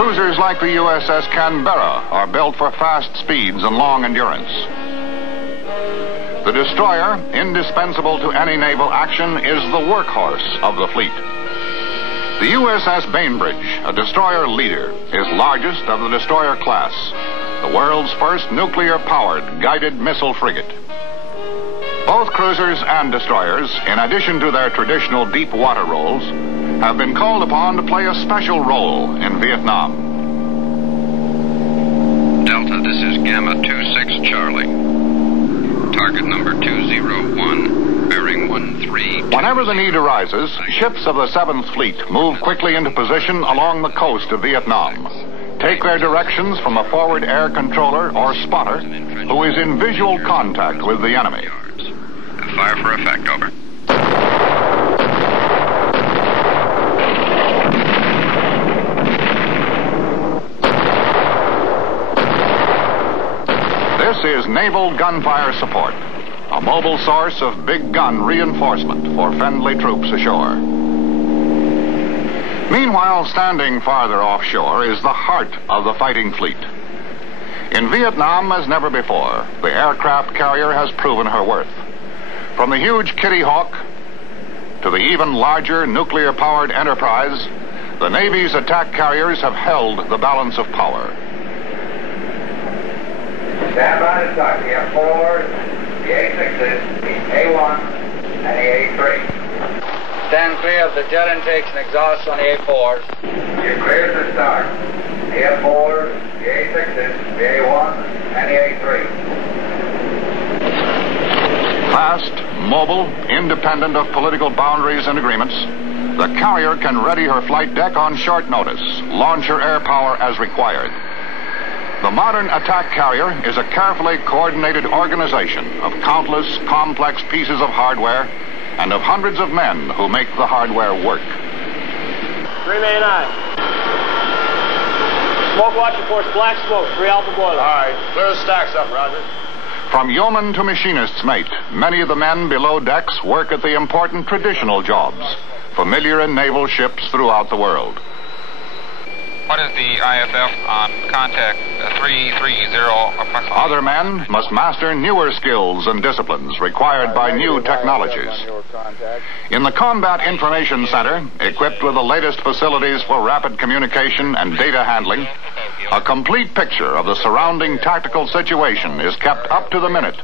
Cruisers like the USS Canberra are built for fast speeds and long endurance. The destroyer, indispensable to any naval action, is the workhorse of the fleet. The USS Bainbridge, a destroyer leader, is largest of the destroyer class, the world's first nuclear-powered guided missile frigate. Both cruisers and destroyers, in addition to their traditional deep water roles, have been called upon to play a special role in Vietnam. Delta, this is Gamma 26 Charlie. Target number 201, bearing 13. Whenever the need arises, ships of the 7th Fleet move quickly into position along the coast of Vietnam. Take their directions from a forward air controller or spotter who is in visual contact with the enemy. Fire for effect, over. This is naval gunfire support, a mobile source of big gun reinforcement for friendly troops ashore. Meanwhile, standing farther offshore is the heart of the fighting fleet. In Vietnam, as never before, the aircraft carrier has proven her worth. From the huge Kitty Hawk to the even larger nuclear-powered Enterprise, the Navy's attack carriers have held the balance of power. Stand by to start the F4, the A6s, the A1, and the A3. Stand clear of the jet intakes and exhausts on the A4s. You're clear to start. The F4s, the A6s, the A1, and the A3. Fast, mobile, independent of political boundaries and agreements, the carrier can ready her flight deck on short notice, launch her air power as required. The modern attack carrier is a carefully coordinated organization of countless complex pieces of hardware and of hundreds of men who make the hardware work. 3-man eye. Smoke watch reports black smoke, 3 alpha boiler. All right, clear the stacks up, Roger. From yeoman to machinist's mate, many of the men below decks work at the important traditional jobs, familiar in naval ships throughout the world. What is the IFF on contact 330 approximately? Other men must master newer skills and disciplines required by new technologies. In the Combat Information Center, equipped with the latest facilities for rapid communication and data handling, a complete picture of the surrounding tactical situation is kept up to the minute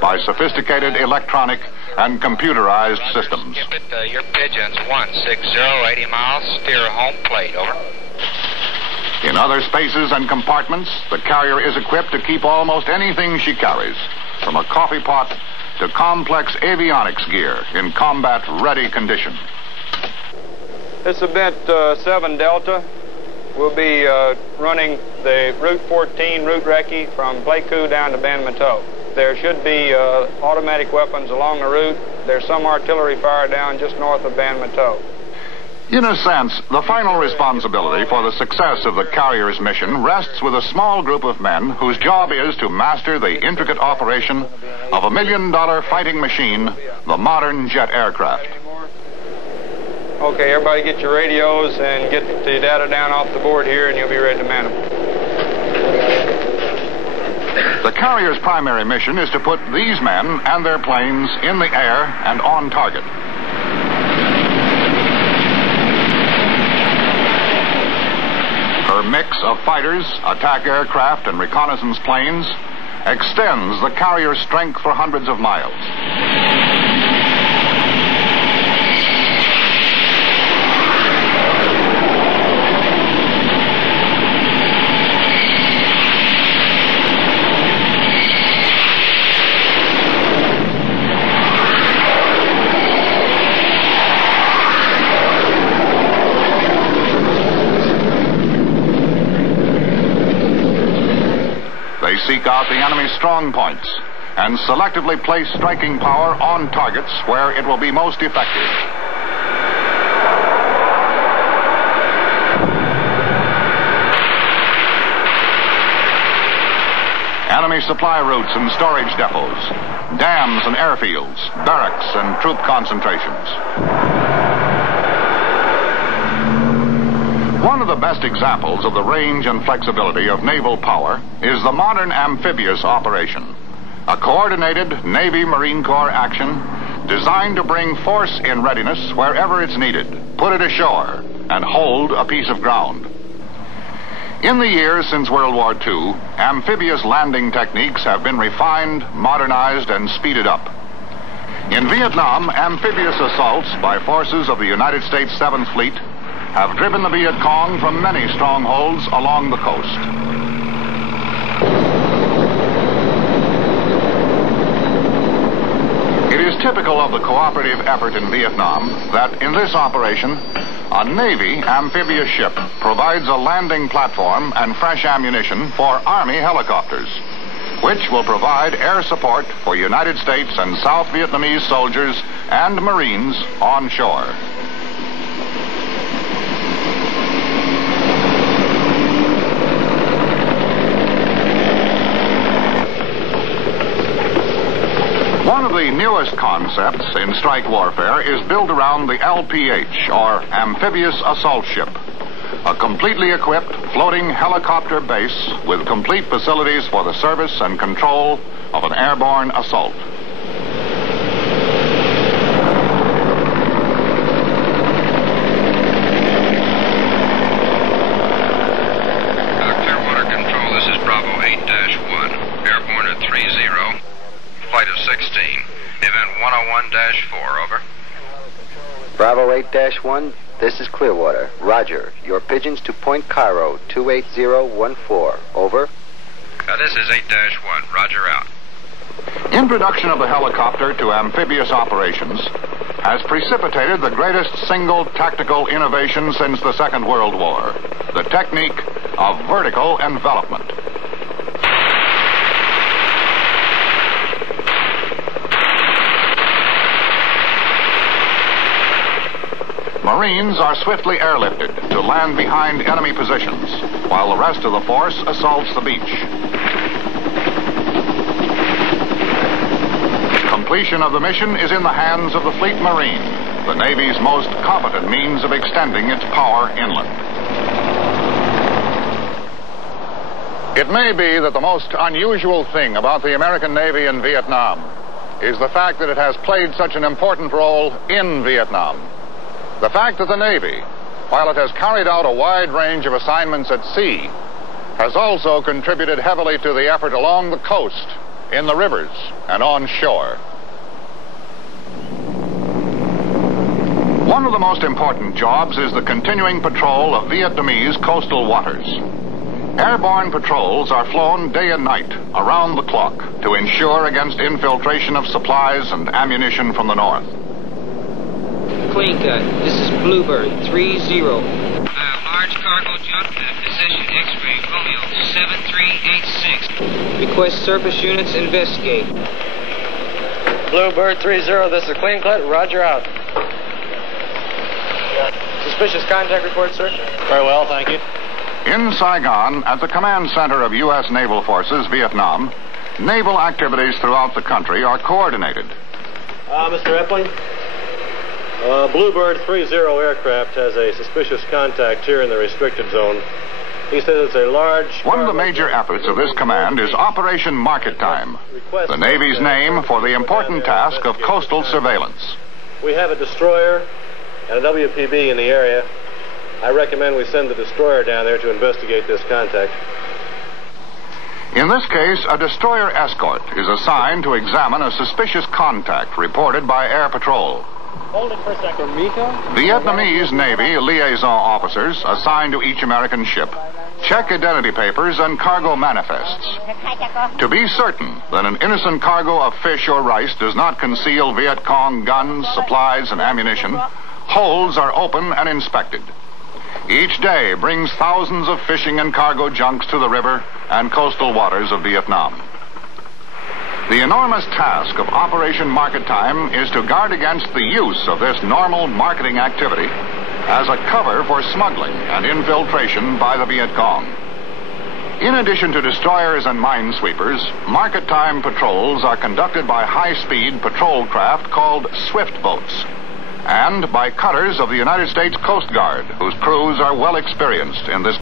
by sophisticated electronic and computerized systems. Skip it, your pigeons 160, 80 miles, steer home plate, over. In other spaces and compartments, the carrier is equipped to keep almost anything she carries, from a coffee pot to complex avionics gear in combat-ready condition. This event 7 Delta will be running the Route 14 route recce from Pleiku down to Ben Mateau. There should be automatic weapons along the route. There's some artillery fire down just north of Ben Mateau. In a sense, the final responsibility for the success of the carrier's mission rests with a small group of men whose job is to master the intricate operation of $1 million fighting machine, the modern jet aircraft. Okay, everybody get your radios and get the data down off the board here and you'll be ready to man them. The carrier's primary mission is to put these men and their planes in the air and on target. Her mix of fighters, attack aircraft, and reconnaissance planes extends the carrier's strength for hundreds of miles. They seek out the enemy's strong points and selectively place striking power on targets where it will be most effective. Enemy supply routes and storage depots, dams and airfields, barracks and troop concentrations. One of the best examples of the range and flexibility of naval power is the modern amphibious operation, a coordinated Navy-Marine Corps action designed to bring force in readiness wherever it's needed, put it ashore, and hold a piece of ground. In the years since World War II, amphibious landing techniques have been refined, modernized, and speeded up. In Vietnam, amphibious assaults by forces of the United States 7th Fleet have driven the Viet Cong from many strongholds along the coast. It is typical of the cooperative effort in Vietnam that in this operation, a Navy amphibious ship provides a landing platform and fresh ammunition for Army helicopters, which will provide air support for United States and South Vietnamese soldiers and Marines on shore. One of the newest concepts in strike warfare is built around the LPH, or Amphibious Assault Ship, a completely equipped floating helicopter base with complete facilities for the service and control of an airborne assault. Clearwater Control, this is Bravo 8-1, airborne at 30, flight of 16, event 101-4, over. Bravo 8-1, this is Clearwater. Roger. Your pigeons to Point Cairo, 28014. Over. This is 8-1. Roger, out. Introduction of the helicopter to amphibious operations has precipitated the greatest single tactical innovation since the Second World War, the technique of vertical envelopment. Marines are swiftly airlifted to land behind enemy positions, while the rest of the force assaults the beach. Completion of the mission is in the hands of the Fleet Marine, the Navy's most competent means of extending its power inland. It may be that the most unusual thing about the American Navy in Vietnam is the fact that it has played such an important role in Vietnam. The fact that the Navy, while it has carried out a wide range of assignments at sea, has also contributed heavily to the effort along the coast, in the rivers, and on shore. One of the most important jobs is the continuing patrol of Vietnamese coastal waters. Airborne patrols are flown day and night, around the clock, to ensure against infiltration of supplies and ammunition from the north. Clean cut. This is Bluebird, 30. Large cargo jump to position X-ray, Romeo, 7386. Request surface units investigate. Bluebird 30, this is Clean Cut. Roger, out. Suspicious contact report, sir? Very well, thank you. In Saigon, at the command center of U.S. Naval Forces, Vietnam, naval activities throughout the country are coordinated. Mr. Epling? Bluebird 30 aircraft has a suspicious contact here in the restricted zone. He says it's a large... One of the major efforts of this command is Operation Market Time, the Navy's name for the important task of coastal surveillance. We have a destroyer and a WPB in the area. I recommend we send the destroyer down there to investigate this contact. In this case, a destroyer escort is assigned to examine a suspicious contact reported by Air Patrol. Hold it for a second. Vietnamese Navy liaison officers assigned to each American ship check identity papers and cargo manifests. To be certain that an innocent cargo of fish or rice does not conceal Viet Cong guns, supplies, and ammunition, holds are open and inspected. Each day brings thousands of fishing and cargo junks to the river and coastal waters of Vietnam. The enormous task of Operation Market Time is to guard against the use of this normal marketing activity as a cover for smuggling and infiltration by the Viet Cong. In addition to destroyers and minesweepers, market time patrols are conducted by high-speed patrol craft called swift boats, and by cutters of the United States Coast Guard, whose crews are well experienced in this